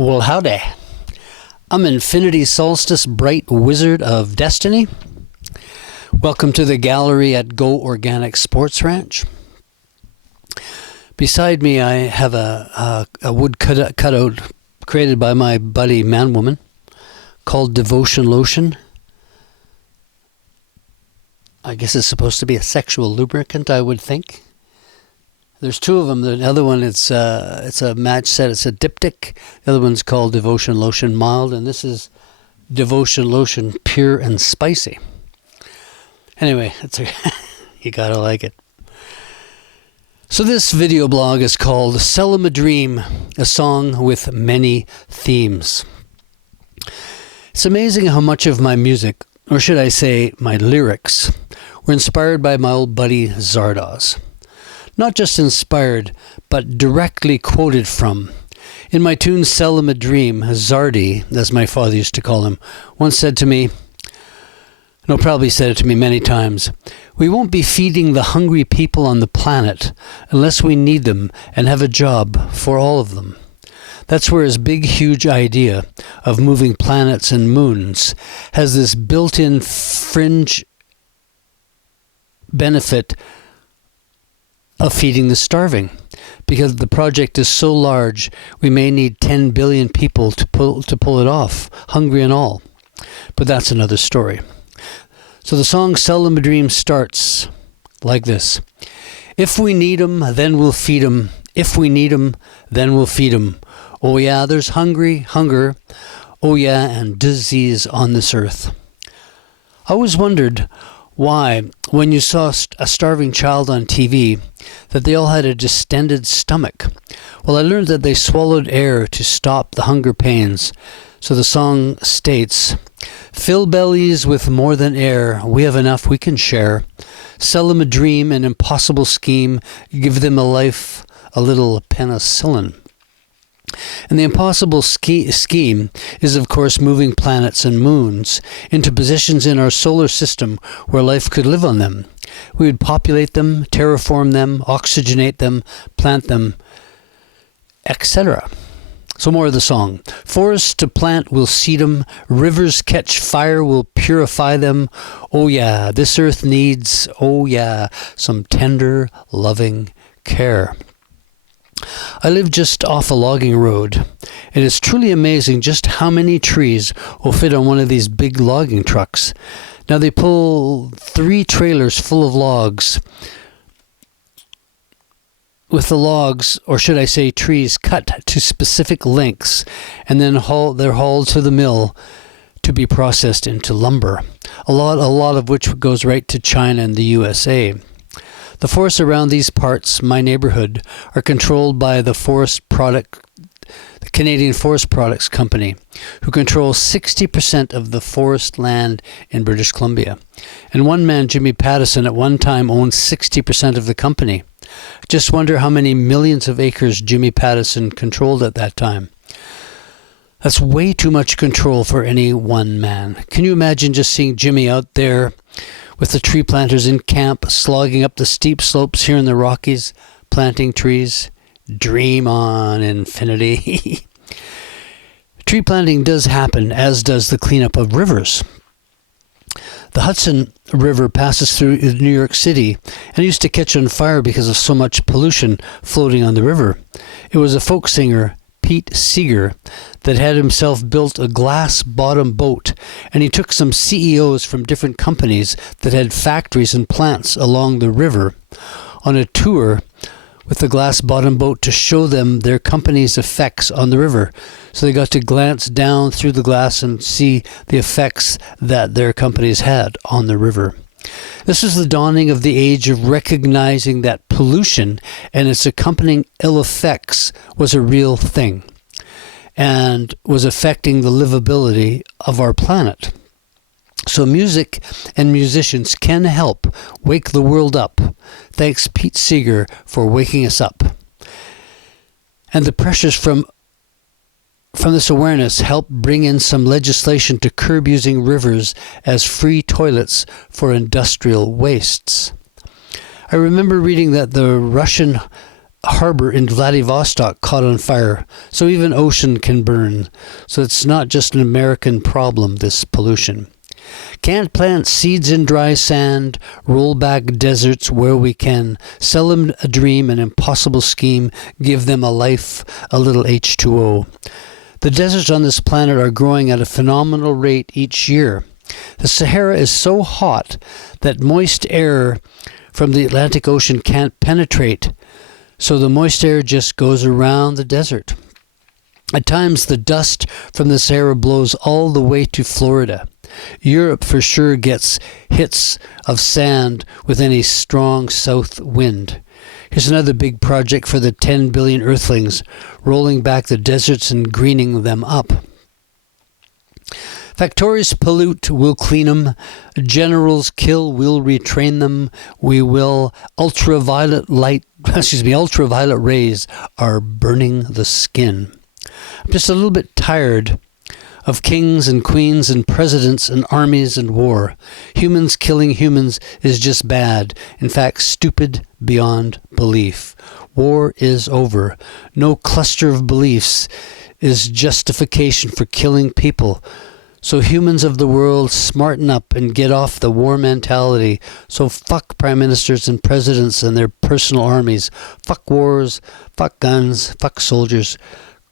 Well, howdy. I'm Infinity Solstice, bright wizard of destiny. Welcome to the gallery at Go Organic Sports Ranch. Beside me, I have a wood cutout created by my buddy Man-Woman called Devotion Lotion. I guess it's supposed to be a sexual lubricant, I would think. There's two of them. The other one, it's a match set. It's a diptych. The other one's called Devotion Lotion Mild, and this is Devotion Lotion Pure and Spicy. Anyway, you gotta like it. So this video blog is called Sell 'em a Dream, a song with many themes. It's amazing how much of my music, or should I say my lyrics, were inspired by my old buddy Zardoz. Not just inspired, but directly quoted from. In my tune Sell 'em a Dream, Zardy, as my father used to call him, once said to me, probably said it to me many times, "We won't be feeding the hungry people on the planet unless we need them and have a job for all of them." That's where his big, huge idea of moving planets and moons has this built-in fringe benefit of feeding the starving. Because the project is so large, we may need 10 billion people to pull it off, hungry and all. But that's another story. So the song Sell 'em a Dream starts like this. If we need 'em, then we'll feed 'em. If we need 'em, then we'll feed 'em. Oh yeah, there's hunger. Oh yeah, and disease on this earth. I always wondered why, when you saw a starving child on TV, that they all had a distended stomach. Well, I learned that they swallowed air to stop the hunger pains. So the song states, "Fill bellies with more than air, we have enough we can share. Sell them a dream, an impossible scheme, give them a life, a little penicillin." And the impossible scheme is, of course, moving planets and moons into positions in our solar system where life could live on them. We would populate them, terraform them, oxygenate them, plant them, etc. So more of the song. Forests to plant will seed them, rivers catch fire will purify them. Oh yeah, this earth needs, oh yeah, some tender, loving care. I live just off a logging road. It is truly amazing just how many trees will fit on one of these big logging trucks. Now they pull 3 trailers full of logs, with the logs, or should I say trees, cut to specific lengths, and then they're hauled to the mill to be processed into lumber, a lot of which goes right to China and the USA. The forests around these parts, my neighborhood, are controlled by the Canadian Forest Products Company, who controls 60% of the forest land in British Columbia. And one man, Jimmy Pattison, at one time owned 60% of the company. Just wonder how many millions of acres Jimmy Pattison controlled at that time. That's way too much control for any one man. Can you imagine just seeing Jimmy out there with the tree planters in camp, slogging up the steep slopes here in the Rockies, planting trees? Dream on, Infinity. Tree planting does happen, as does the cleanup of rivers. The Hudson River passes through New York City and used to catch on fire because of so much pollution floating on the river. It was a folk singer, Pete Seeger, that had himself built a glass-bottom boat, and he took some CEOs from different companies that had factories and plants along the river on a tour with the glass-bottom boat to show them their company's effects on the river. So they got to glance down through the glass and see the effects that their companies had on the river. This was the dawning of the age of recognizing that pollution and its accompanying ill effects was a real thing and was affecting the livability of our planet. So music and musicians can help wake the world up. Thanks, Pete Seeger, for waking us up. And the pressures from this awareness helped bring in some legislation to curb using rivers as free toilets for industrial wastes. I remember reading that the Russian harbor in Vladivostok caught on fire, so even ocean can burn. So it's not just an American problem, this pollution. Can't plant seeds in dry sand, roll back deserts where we can, sell them a dream, an impossible scheme, give them a life, a little H2O. The deserts on this planet are growing at a phenomenal rate each year. The Sahara is so hot that moist air from the Atlantic Ocean can't penetrate, so the moist air just goes around the desert. At times, the dust from the Sahara blows all the way to Florida. Europe for sure gets hits of sand with any strong south wind. Here's another big project for the 10 billion earthlings, rolling back the deserts and greening them up. Factories pollute, we'll clean them. Generals kill, we'll retrain them. We will. Ultraviolet rays are burning the skin. I'm just a little bit tired of kings and queens and presidents and armies and war. Humans killing humans is just bad. In fact, stupid beyond belief. War is over. No cluster of beliefs is justification for killing people. So humans of the world, smarten up and get off the war mentality. So fuck prime ministers and presidents and their personal armies. Fuck wars, fuck guns, fuck soldiers.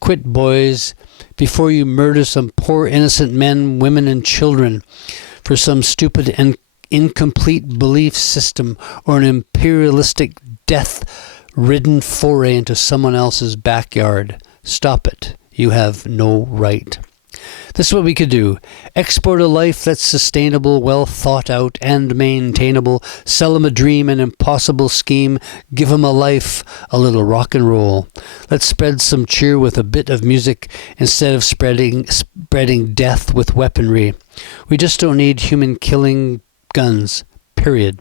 Quit, boys, before you murder some poor innocent men, women, and children for some stupid and incomplete belief system or an imperialistic death-ridden foray into someone else's backyard. Stop it. You have no right. This is what we could do. Export a life that's sustainable, well thought out, and maintainable. Sell them a dream, an impossible scheme. Give them a life, a little rock and roll. Let's spread some cheer with a bit of music instead of spreading death with weaponry. We just don't need human killing guns, period.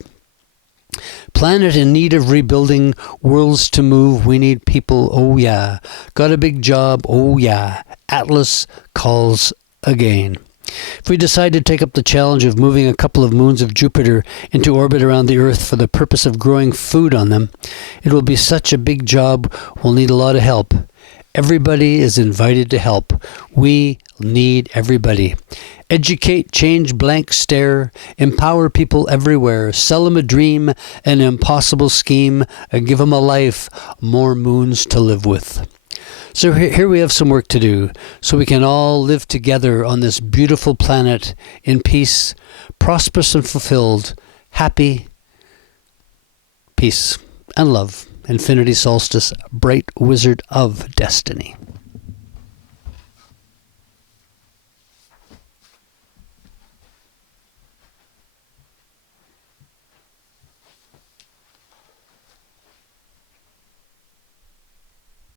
Planet in need of rebuilding, worlds to move, we need people, oh yeah. Got a big job, oh yeah. Atlas calls again. If we decide to take up the challenge of moving a couple of moons of Jupiter into orbit around the Earth for the purpose of growing food on them, it will be such a big job, we'll need a lot of help. Everybody is invited to help. We need everybody. Educate, change, blank stare, empower people everywhere, sell them a dream, an impossible scheme, give them a life, more moons to live with. So here we have some work to do, so we can all live together on this beautiful planet in peace, prosperous and fulfilled, happy, peace and love. Infinity Solstice, bright wizard of destiny.